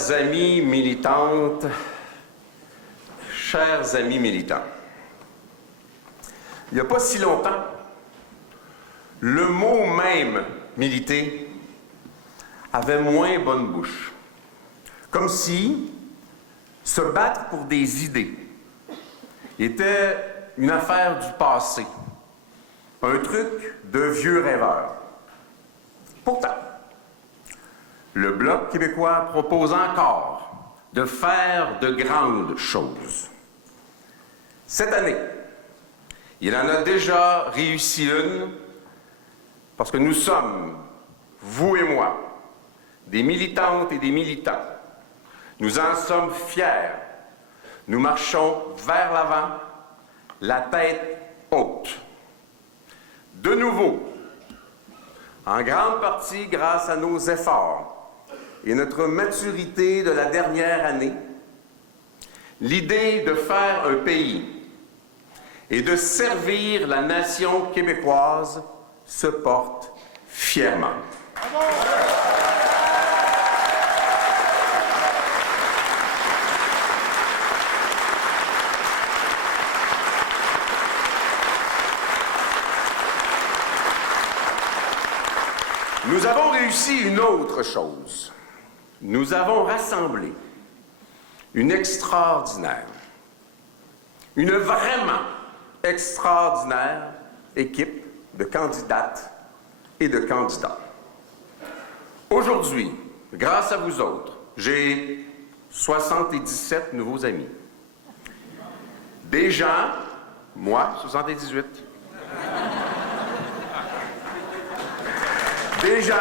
Chères amies militantes, chers amis militants, il n'y a pas si longtemps, le mot même « militer » avait moins bonne bouche. Comme si se battre pour des idées était une affaire du passé, un truc de vieux rêveurs. Pourtant, le Bloc québécois propose encore de faire de grandes choses. Cette année, il en a déjà réussi une parce que nous sommes, vous et moi, des militantes et des militants. Nous en sommes fiers. Nous marchons vers l'avant, la tête haute. De nouveau, en grande partie grâce à nos efforts et notre maturité de la dernière année, l'idée de faire un pays et de servir la nation québécoise se porte fièrement. Bravo! Nous avons réussi une autre chose. Nous avons rassemblé une extraordinaire, une vraiment extraordinaire équipe de candidates et de candidats. Aujourd'hui, grâce à vous autres, j'ai 77 nouveaux amis. Des gens, moi, 78. Des gens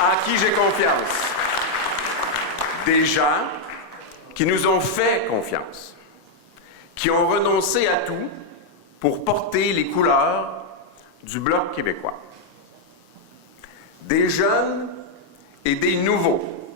en qui j'ai confiance. Des gens qui nous ont fait confiance. Qui ont renoncé à tout pour porter les couleurs du Bloc québécois. Des jeunes et des nouveaux.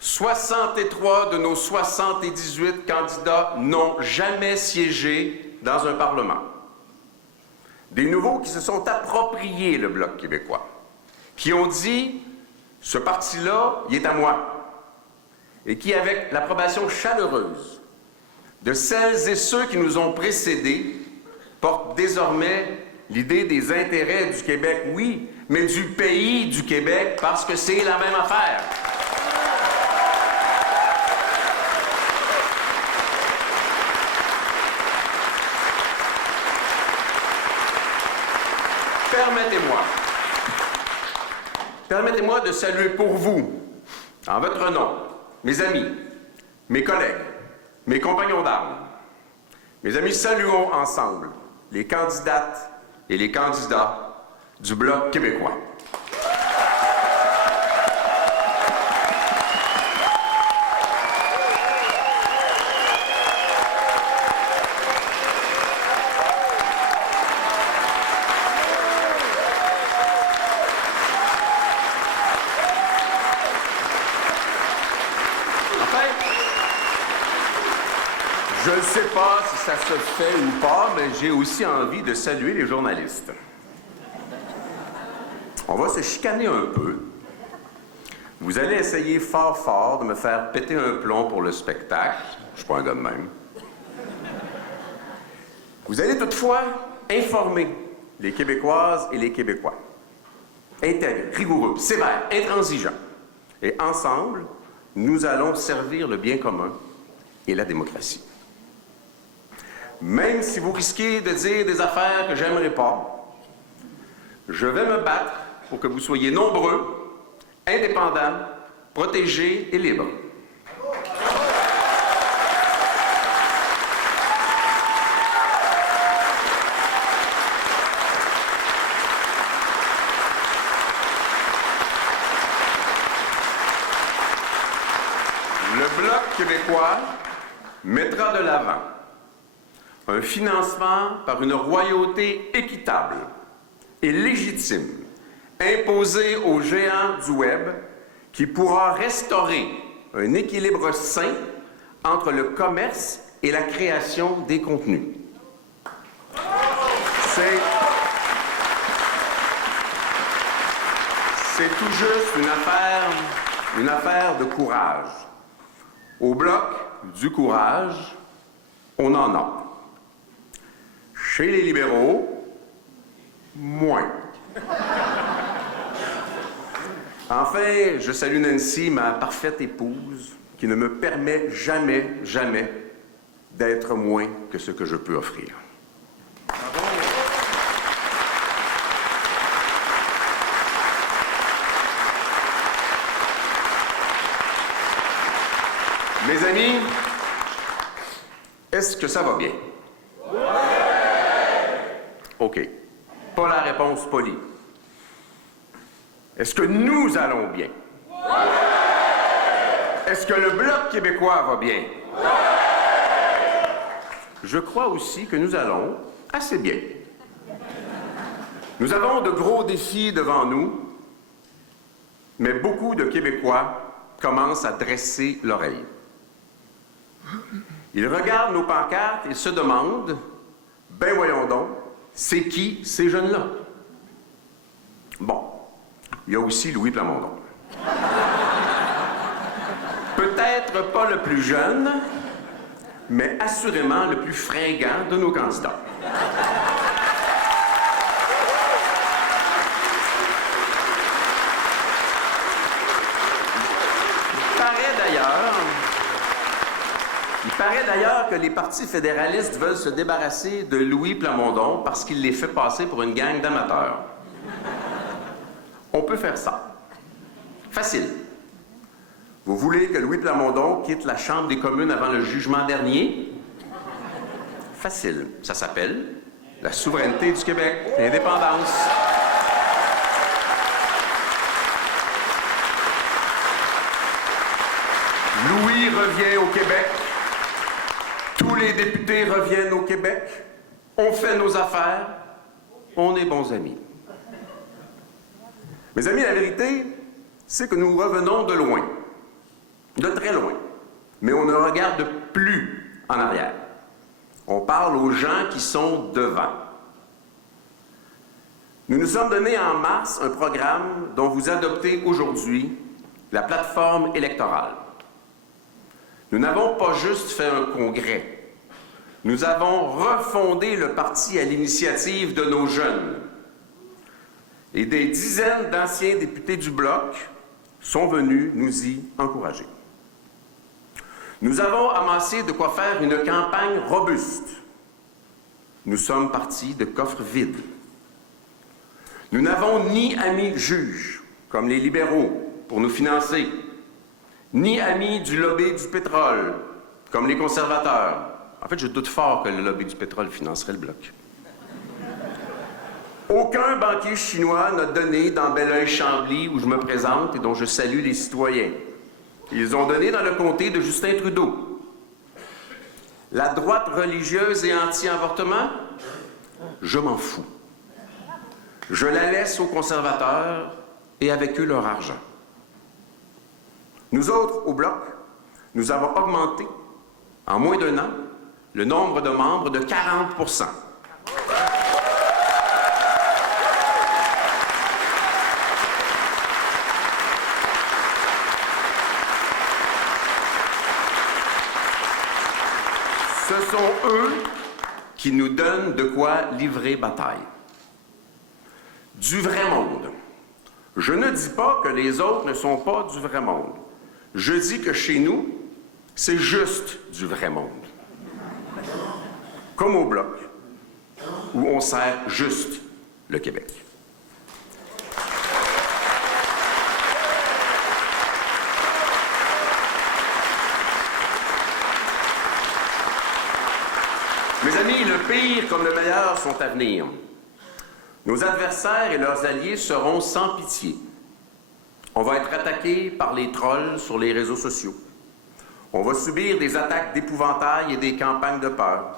63 de nos 78 candidats n'ont jamais siégé dans un Parlement. Des nouveaux qui se sont appropriés le Bloc québécois. Qui ont dit, ce parti-là, il est à moi. Et qui, avec l'approbation chaleureuse de celles et ceux qui nous ont précédés, portent désormais l'idée des intérêts du Québec, oui, mais du pays du Québec, parce que c'est la même affaire. Permettez-moi de saluer pour vous, en votre nom, mes amis, mes collègues, mes compagnons d'armes. Mes amis, saluons ensemble les candidates et les candidats du Bloc québécois. Je ne sais pas si ça se fait ou pas, mais j'ai aussi envie de saluer les journalistes. On va se chicaner un peu. Vous allez essayer fort de me faire péter un plomb pour le spectacle. Je suis pas un gars de même. Vous allez toutefois informer les Québécoises et les Québécois. Intègres, rigoureux, sévères, intransigeants. Et ensemble, nous allons servir le bien commun et la démocratie. Même si vous risquez de dire des affaires que j'aimerais pas, je vais me battre pour que vous soyez nombreux, indépendants, protégés et libres. Le Bloc québécois mettra de l'avant un financement par une royauté équitable et légitime, imposé aux géants du Web, qui pourra restaurer un équilibre sain entre le commerce et la création des contenus. C'est tout juste une affaire une affaire de courage. Au Bloc, du courage, on en a. Chez les libéraux, moins. Enfin, je salue Nancy, ma parfaite épouse, qui ne me permet jamais, jamais d'être moins que ce que je peux offrir. Bravo. Mes amis, est-ce que ça va bien? Oui! OK. Pas la réponse polie. Est-ce que nous allons bien? Oui! Est-ce que le Bloc québécois va bien? Oui! Je crois aussi que nous allons assez bien. Nous avons de gros défis devant nous, mais beaucoup de Québécois commencent à dresser l'oreille. Ils regardent nos pancartes et se demandent, ben voyons donc, c'est qui ces jeunes-là? Bon, il y a aussi Louis Plamondon. Peut-être pas le plus jeune, mais assurément le plus fringant de nos candidats. Il paraît d'ailleurs que les partis fédéralistes veulent se débarrasser de Louis Plamondon parce qu'il les fait passer pour une gang d'amateurs. On peut faire ça. Facile. Vous voulez que Louis Plamondon quitte la Chambre des communes avant le jugement dernier? Facile. Ça s'appelle la souveraineté du Québec, l'indépendance. Louis revient au Québec. Tous les députés reviennent au Québec. On fait nos affaires. On est bons amis. Mes amis, la vérité, c'est que nous revenons de loin. De très loin. Mais on ne regarde plus en arrière. On parle aux gens qui sont devant. Nous nous sommes donné en mars un programme dont vous adoptez aujourd'hui la plateforme électorale. Nous n'avons pas juste fait un congrès. Nous avons refondé le parti à l'initiative de nos jeunes. Et des dizaines d'anciens députés du Bloc sont venus nous y encourager. Nous avons amassé de quoi faire une campagne robuste. Nous sommes partis de coffres vides. Nous n'avons ni amis juges, comme les libéraux, pour nous financer, ni amis du lobby du pétrole, comme les conservateurs. En fait, je doute fort que le lobby du pétrole financerait le Bloc. Aucun banquier chinois n'a donné dans Belleuil-Chambly, où je me présente et dont je salue les citoyens. Ils ont donné dans le comté de Justin Trudeau. La droite religieuse et anti-avortement, je m'en fous. Je la laisse aux conservateurs et avec eux leur argent. Nous autres, au Bloc, nous avons augmenté, en moins d'un an, le nombre de membres de 40%. Ce sont eux qui nous donnent de quoi livrer bataille. Du vrai monde. Je ne dis pas que les autres ne sont pas du vrai monde. Je dis que chez nous, c'est juste du vrai monde. Comme au Bloc, où on sert juste le Québec. Mes amis, le pire comme le meilleur sont à venir. Nos adversaires et leurs alliés seront sans pitié. On va être attaqués par les trolls sur les réseaux sociaux. On va subir des attaques d'épouvantail et des campagnes de peur.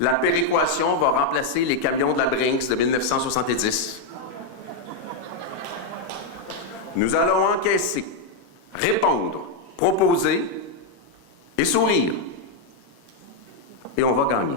La péréquation va remplacer les camions de la Brinks de 1970. Nous allons encaisser, répondre, proposer et sourire. Et on va gagner.